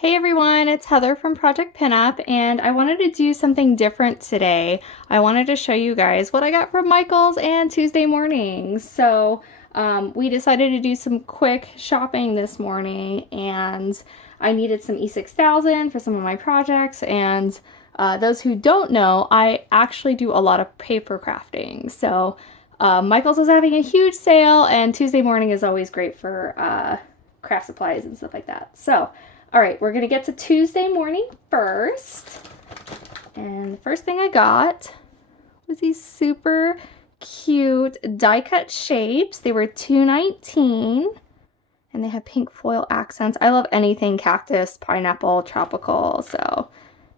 Hey everyone, it's Heather from Project Pinup, and I wanted to do something different today. I wanted to show you guys what I got from Michael's and Tuesday mornings. We decided to do some quick shopping this morning, and I needed some E6000 for some of my projects. And those who don't know, I actually do a lot of paper crafting. Michael's was having a huge sale, and Tuesday morning is always great for craft supplies and stuff like that. All right, we're gonna get to Tuesday morning first. And the first thing I got was these super cute die cut shapes. They were $2.19 and they have pink foil accents. I love anything cactus, pineapple, tropical.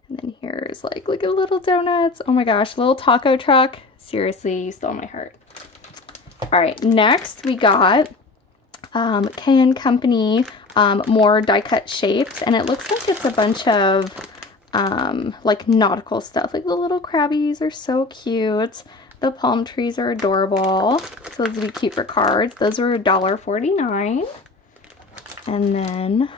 And then here's like, look at little donuts. Oh my gosh, little taco truck. Seriously, you stole my heart. All right, next we got K & Company, more die cut shapes, and it looks like it's a bunch of like nautical stuff. Like the little crabbies are so cute. The palm trees are adorable. So those would be cute for cards. Those were $1.49. And then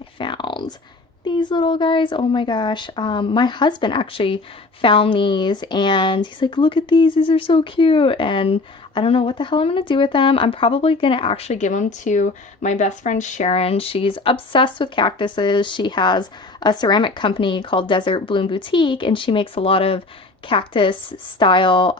I found these little guys. Oh my gosh. My husband actually found these and he's like, look at these are so cute. And I don't know what the hell I'm gonna do with them. I'm probably gonna actually give them to my best friend Sharon. She's obsessed with cactuses. She has a ceramic company called Desert Bloom Boutique, and she makes a lot of cactus style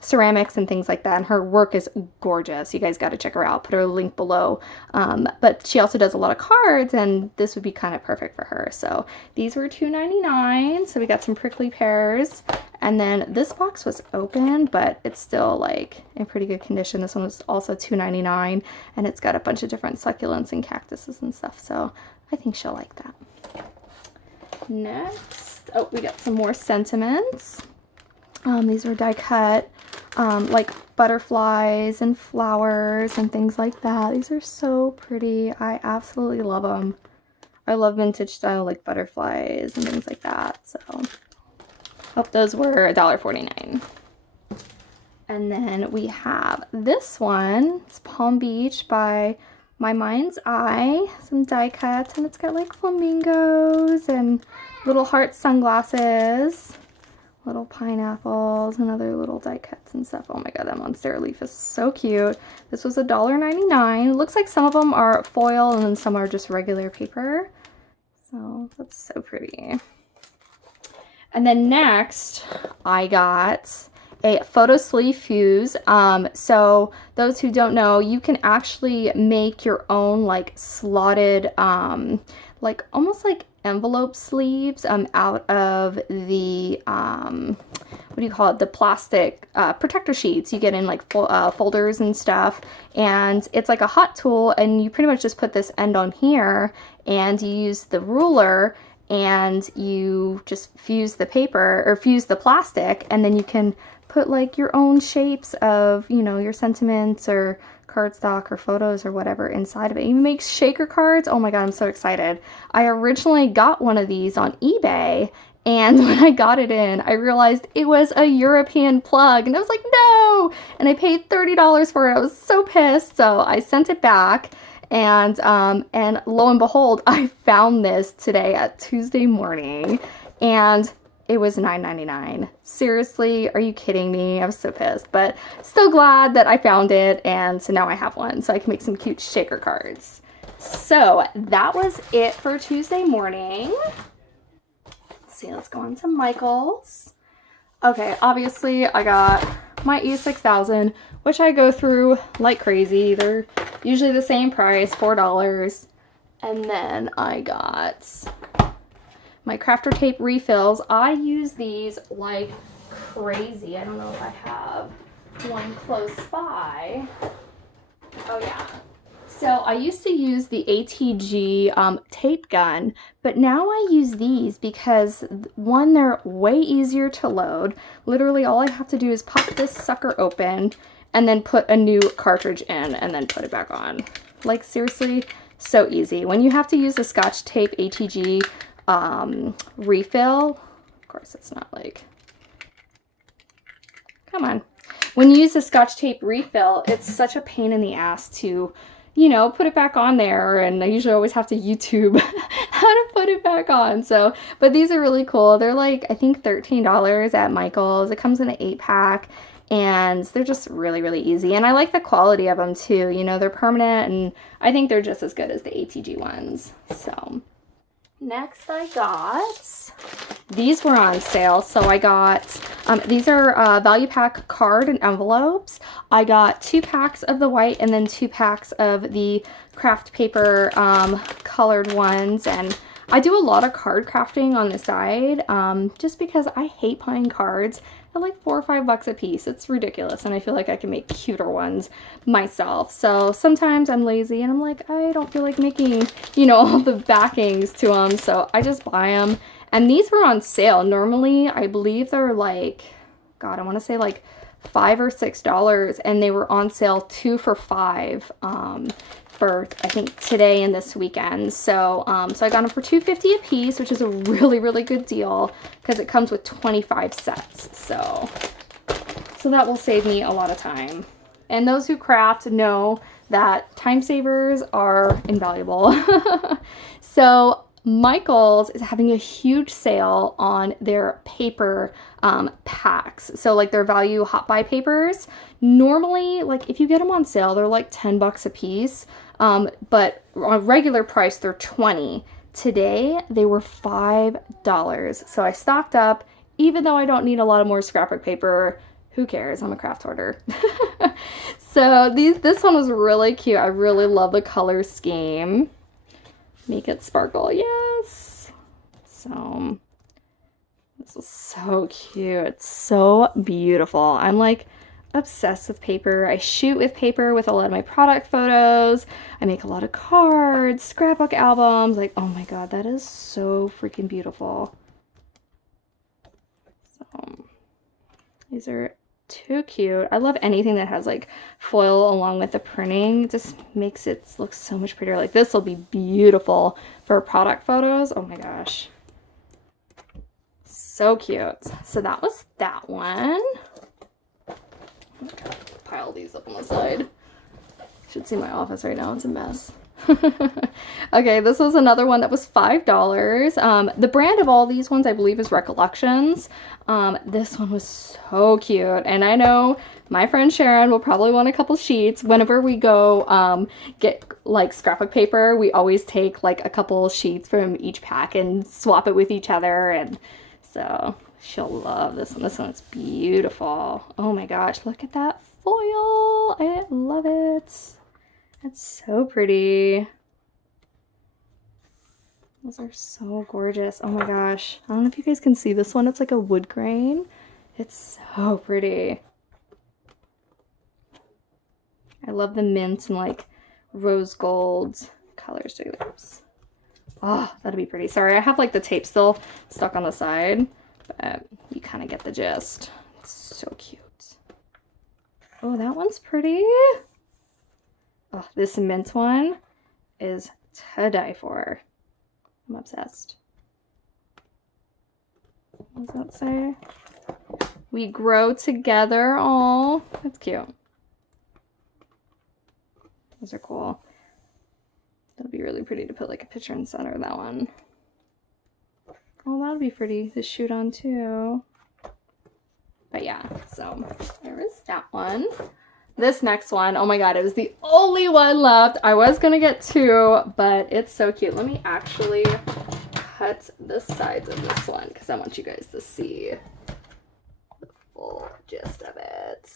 ceramics and things like that, and her work is gorgeous. You guys got to check her out. Put her link below. But she also does a lot of cards, and this would be kind of perfect for her. So these were $2.99. So we got some prickly pears, and then this box was open, but it's still like in pretty good condition. This one was also $2.99, and it's got a bunch of different succulents and cactuses and stuff. So I think she'll like that. Next, oh, we got some more sentiments. These were die cut, like butterflies and flowers and things like that. These are so pretty. I absolutely love them. I love vintage style like butterflies and things like that. So, oh, those were $1.49. And then we have this one. It's Palm Beach by My Mind's Eye, some die cuts, and it's got like flamingos and little heart sunglasses, little pineapples, and other little die cuts and stuff. Oh my god, that monstera leaf is so cute. This was $1.99. Looks like some of them are foil and then some are just regular paper. So that's so pretty. And then next, I got a photo sleeve fuse. So those who don't know, you can actually make your own like slotted, like almost like envelope sleeves out of the, what do you call it? The plastic protector sheets you get in like folders and stuff. And it's like a hot tool, and you pretty much just put this end on here and you use the ruler and you just fuse the paper or fuse the plastic, and then you can put like your own shapes of, you know, your sentiments or cardstock or photos or whatever inside of it. You make shaker cards. Oh my god, I'm so excited. I originally got one of these on eBay, and when I got it in, I realized it was a European plug, and I was like, no! And I paid $30 for it. I was so pissed, so I sent it back. And lo and behold, I found this today at Tuesday morning, and it was $9.99. Seriously, are you kidding me? I was so pissed, but still glad that I found it, and so now I have one, so I can make some cute shaker cards. So that was it for Tuesday morning. Let's see, let's go on to Michael's. Okay, obviously I got my E6000, which I go through like crazy. They're usually the same price, $4. And then I got my crafter tape refills. I use these like crazy. I don't know if I have one close by. Oh yeah. So I used to use the ATG tape gun, but now I use these because one, they're way easier to load. Literally all I have to do is pop this sucker open and then put a new cartridge in and then put it back on. Like seriously, so easy. When you have to use the Scotch tape ATG refill, of course it's not like, come on. When you use the Scotch tape refill, it's such a pain in the ass to you know, put it back on there. And I usually always have to YouTube how to put it back on. So, but these are really cool. They're like, I think $13 at Michael's. It comes in an 8-pack and they're just really, really easy. And I like the quality of them too. You know, they're permanent and I think they're just as good as the ATG ones. So next I got, these were on sale. So I got, these are value pack card and envelopes. I got 2 packs of the white and then 2 packs of the craft paper colored ones. And I do a lot of card crafting on the side just because I hate buying cards at like $4 or $5 a piece. It's ridiculous, and I feel like I can make cuter ones myself. So sometimes I'm lazy and I'm like, I don't feel like making, you know, all the backings to them, so I just buy them. And these were on sale. Normally, I believe they're like, God, I want to say like $5 or $6, and they were on sale 2 for $5 for I think today and this weekend. So so I got them for $2.50 a piece, which is a really, really good deal because it comes with 25 sets. So that will save me a lot of time. And those who craft know that time savers are invaluable. So Michael's is having a huge sale on their paper packs. So like their value hot buy papers. Normally, like if you get them on sale, they're like $10 a piece. But on regular price, they're $20. Today, they were $5. So I stocked up, even though I don't need a lot of more scrapbook paper. Who cares? I'm a craft hoarder. So this one was really cute. I really love the color scheme. Make it sparkle, yes. So this is so cute. It's so beautiful. I'm like obsessed with paper. I shoot with paper with a lot of my product photos. I make a lot of cards, scrapbook albums. Like, oh my God, that is so freaking beautiful. So these are too cute. I love anything that has like foil along with the printing. It just makes it look so much prettier. Like this will be beautiful for product photos. Oh my gosh. So cute. So that was that one. Pile these up on the side. Should see my office right now. It's a mess. Okay, this was another one that was $5. The brand of all these ones, I believe, is Recollections. This one was so cute, and I know my friend Sharon will probably want a couple sheets. Whenever we go get like scrapbook paper, we always take like a couple sheets from each pack and swap it with each other, and so she'll love this one. This one's beautiful. Oh my gosh, look at that foil. I love it. It's so pretty. Those are so gorgeous. Oh my gosh. I don't know if you guys can see this one. It's like a wood grain. It's so pretty. I love the mint and like rose gold colors to this. Oh, that'd be pretty. Sorry, I have like the tape still stuck on the side, but you kind of get the gist. It's so cute. Oh, that one's pretty. Oh, this mint one is to die for. I'm obsessed. What does that say? We grow together. Oh, that's cute. Those are cool. That'll be really pretty to put like a picture in the center of that one. Oh, that'll be pretty to shoot on too. But yeah, so there is that one. This next one, oh my God, it was the only one left. I was gonna get 2, but it's so cute. Let me actually cut the sides of this one because I want you guys to see the full gist of it.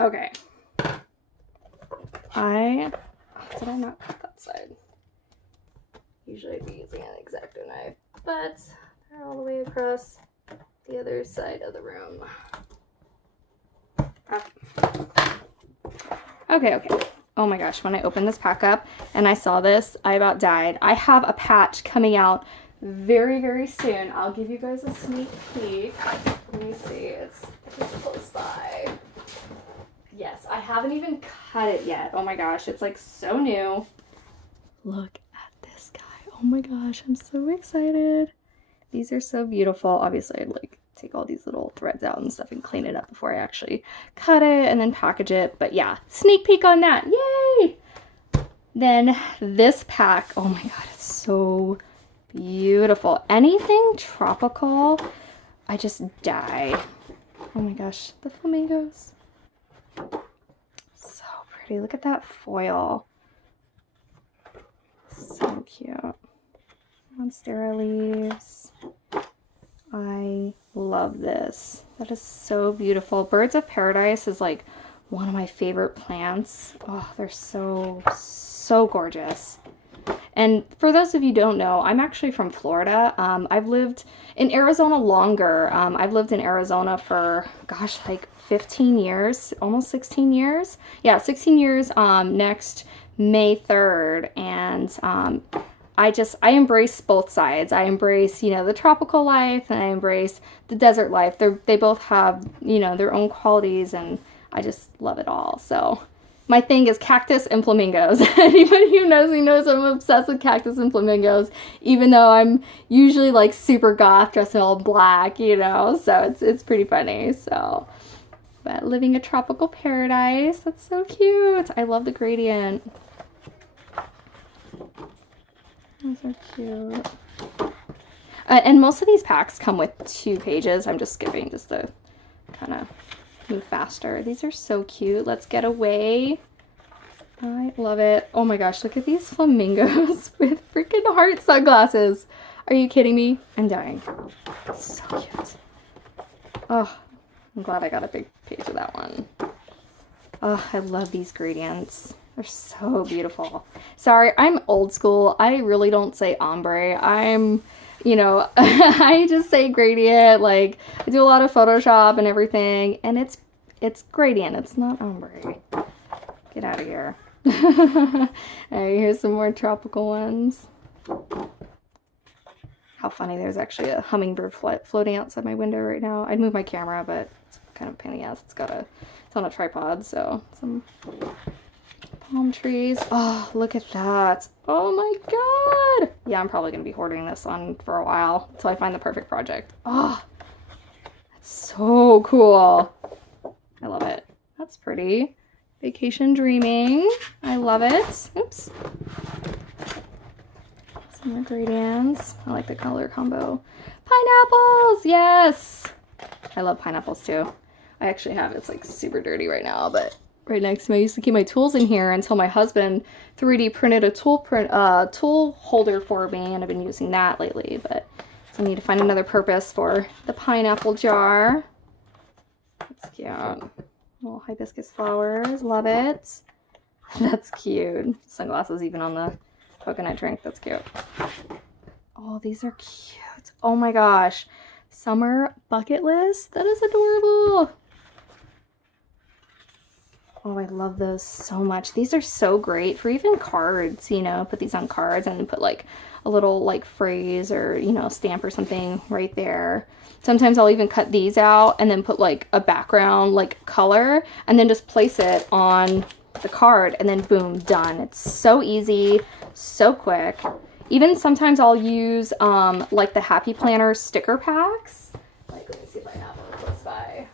Okay. Did I not cut that side? Usually I'd be using an X-Acto knife, but they're all the way across the other side of the room. Okay. Oh my gosh, when I opened this pack up and I saw this, I about died. I have a patch coming out very, very soon. I'll give you guys a sneak peek. Let me see, it's close by. Yes, I haven't even cut it yet. Oh my gosh, it's like so new. Look at this guy. Oh my gosh, I'm so excited. These are so beautiful. Obviously, I'd like take all these little threads out and stuff and clean it up before I actually cut it and then package it. But yeah, sneak peek on that. Yay! Then this pack, oh my god, it's so beautiful. Anything tropical, I just die. Oh my gosh, the flamingos. So pretty. Look at that foil. So cute. Monstera leaves. I love this. That is so beautiful. Birds of Paradise is like one of my favorite plants. Oh, they're so gorgeous. And for those of you who don't know, I'm actually from Florida. I've lived in Arizona longer. I've lived in Arizona for, gosh, like 15 years, almost 16 years. Yeah, 16 years next May 3rd. And I embrace both sides. I embrace, you know, the tropical life, and I embrace the desert life. They both have, you know, their own qualities, and I just love it all. So my thing is cactus and flamingos. Anybody who knows me knows I'm obsessed with cactus and flamingos, even though I'm usually like super goth, dressed in all black, you know, so it's pretty funny. So, but living a tropical paradise, that's so cute. I love the gradient. Those are cute. And most of these packs come with 2 pages. I'm just skipping just to kind of move faster. These are so cute. Let's get away. I love it. Oh my gosh, look at these flamingos with freaking heart sunglasses. Are you kidding me? I'm dying. So cute. Oh, I'm glad I got a big page of that one. Oh, I love these gradients. They're so beautiful. Sorry, I'm old school. I really don't say ombre. I'm, you know, I just say gradient. Like, I do a lot of Photoshop and everything, and it's gradient. It's not ombre. Get out of here. All right, here's some more tropical ones. How funny, there's actually a hummingbird floating outside my window right now. I'd move my camera, but it's kind of a pain in the ass. It's on a tripod, so some palm trees. Oh, look at that. Oh my god. Yeah, I'm probably going to be hoarding this on for a while until I find the perfect project. Oh, that's so cool. I love it. That's pretty. Vacation dreaming. I love it. Oops. Some ingredients. I like the color combo. Pineapples! Yes! I love pineapples too. I actually have, it's like super dirty right now, but right next to me. I used to keep my tools in here until my husband 3D printed a tool holder for me, and I've been using that lately, but so I need to find another purpose for the pineapple jar. That's cute. Little hibiscus flowers. Love it. That's cute. Sunglasses even on the coconut drink. That's cute. Oh, these are cute. Oh my gosh. Summer bucket list. That is adorable. Oh, I love those so much. These are so great for even cards, you know, put these on cards and then put like a little like phrase or, you know, stamp or something right there. Sometimes I'll even cut these out and then put like a background like color and then just place it on the card and then boom, done. It's so easy, so quick. Even sometimes I'll use like the Happy Planner sticker packs. Like, let me see if I have one close by.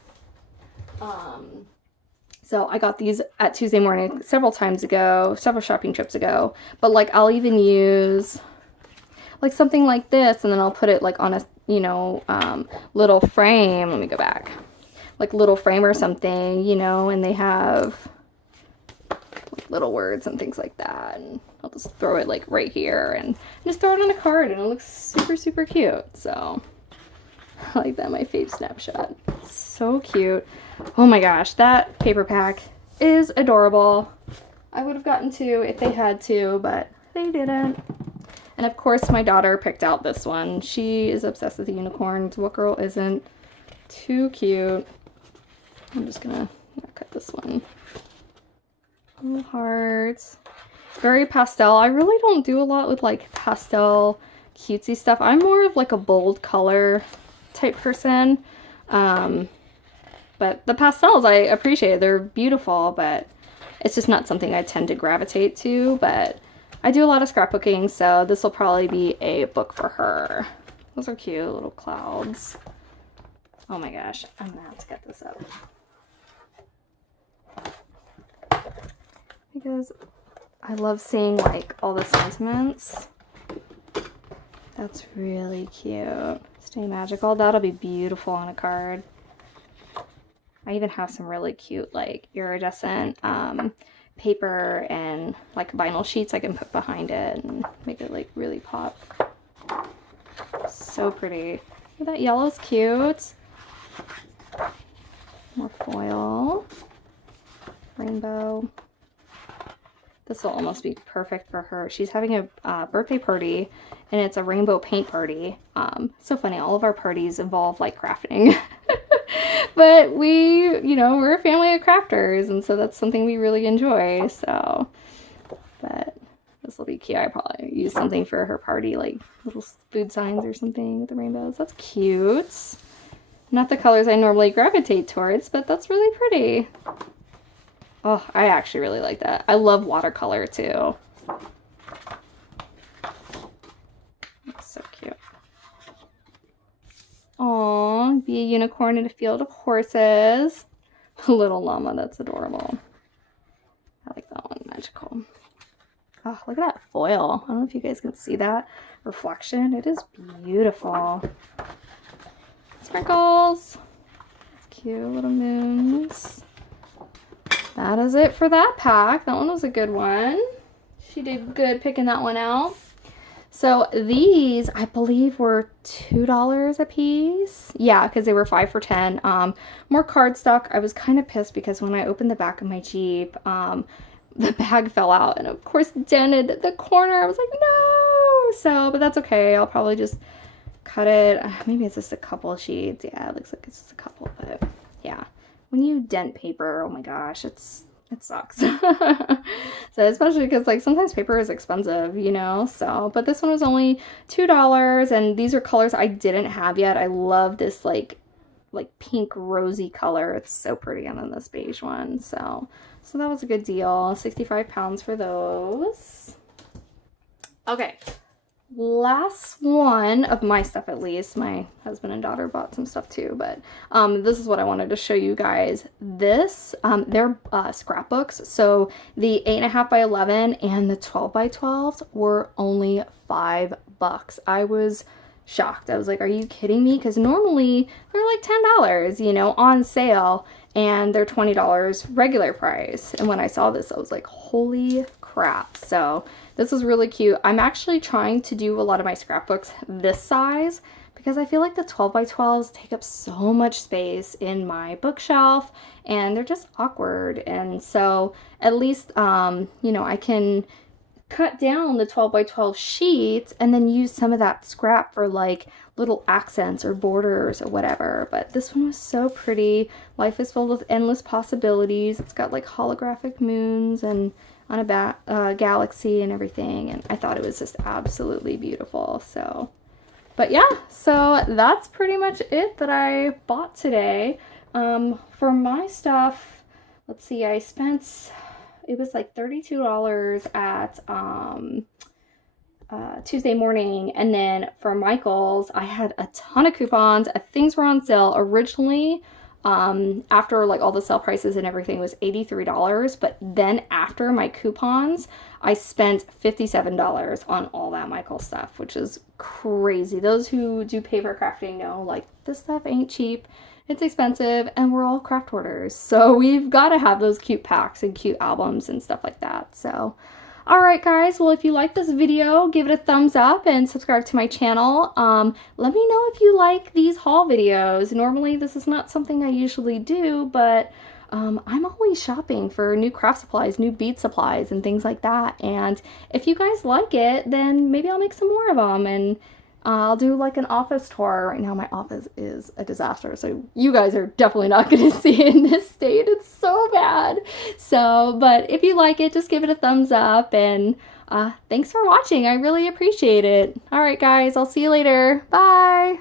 So I got these at Tuesday Morning several times ago, several shopping trips ago. But like I'll even use like something like this and then I'll put it like on a, you know, little frame. Let me go back. Like little frame or something, you know, and they have like little words and things like that. And I'll just throw it like right here and just throw it on a card and it looks super, super cute. So I like that, my fave snapshot. So cute. Oh my gosh, that paper pack is adorable. I would have gotten 2 if they had to, but they didn't. And of course my daughter picked out this one. She is obsessed with the unicorns. What girl isn't? Too cute. I'm just gonna cut this one. Little hearts. Very pastel. I really don't do a lot with like pastel cutesy stuff. I'm more of like a bold color type person. But the pastels I appreciate. They're beautiful, but it's just not something I tend to gravitate to. But I do a lot of scrapbooking, so this will probably be a book for her. Those are cute little clouds. Oh my gosh, I'm gonna have to get this up. Because I love seeing like all the sentiments. That's really cute. Stay magical. That'll be beautiful on a card. I even have some really cute like iridescent paper and like vinyl sheets I can put behind it and make it like really pop. So pretty. That yellow's cute. More foil. Rainbow. This will almost be perfect for her. She's having a birthday party, and it's a rainbow paint party. So funny, all of our parties involve like crafting. But we, you know, we're a family of crafters, and so that's something we really enjoy. So, but this will be cute. I probably use something for her party, like little food signs or something with the rainbows. That's cute. Not the colors I normally gravitate towards, but that's really pretty. Oh, I actually really like that. I love watercolor too. That's so cute. Aww, be a unicorn in a field of horses. A little llama, that's adorable. I like that one, magical. Oh, look at that foil. I don't know if you guys can see that reflection. It is beautiful. Sprinkles. Cute little moons. That is it for that pack. That one was a good one. She did good picking that one out. So these, I believe, were $2 a piece. Yeah, because they were 5 for $10. More cardstock. I was kind of pissed because when I opened the back of my Jeep, the bag fell out and of course dented the corner. I was like, no! So, but that's okay. I'll probably just cut it. Maybe it's just a couple of sheets. Yeah, it looks like it's just a couple, but yeah. When you dent paper, oh my gosh, it sucks. So especially because like sometimes paper is expensive, you know, so, but this one was only $2 and these are colors I didn't have yet. I love this like pink rosy color. It's so pretty. And then this beige one. So that was a good deal. 65 pounds for those. Okay. Last one of my stuff, at least. My husband and daughter bought some stuff too, but this is what I wanted to show you guys. This, they're scrapbooks. So the 8.5 by 11 and the 12 by 12s were only $5. I was shocked. I was like, are you kidding me? Because normally they're like $10, you know, on sale, and they're $20 regular price. And when I saw this, I was like, holy crap. So this is really cute. I'm actually trying to do a lot of my scrapbooks this size because I feel like the 12 by 12s take up so much space in my bookshelf and they're just awkward. And so at least, you know, I can cut down the 12 by 12 sheets and then use some of that scrap for like little accents or borders or whatever. But this one was so pretty. Life is filled with endless possibilities. It's got like holographic moons and on a galaxy and everything, and I thought it was just absolutely beautiful. So, but yeah, so that's pretty much it that I bought today. For my stuff, let's see, I spent, it was like $32 at Tuesday morning, and then for Michael's, I had a ton of coupons. Things were on sale originally. After like all the sale prices and everything was $83, but then after my coupons, I spent $57 on all that Michael stuff, which is crazy. Those who do paper crafting know like this stuff ain't cheap. It's expensive and we're all craft hoarders. So we've got to have those cute packs and cute albums and stuff like that. So alright guys, well if you like this video, give it a thumbs up and subscribe to my channel. Let me know if you like these haul videos. Normally this is not something I usually do, but I'm always shopping for new craft supplies, new bead supplies and things like that. And if you guys like it, then maybe I'll make some more of them and I'll do like an office tour. Right now my office is a disaster, so you guys are definitely not going to see it in this state. It's so bad. So, but if you like it, just give it a thumbs up, and thanks for watching. I really appreciate it. All right, guys, I'll see you later. Bye.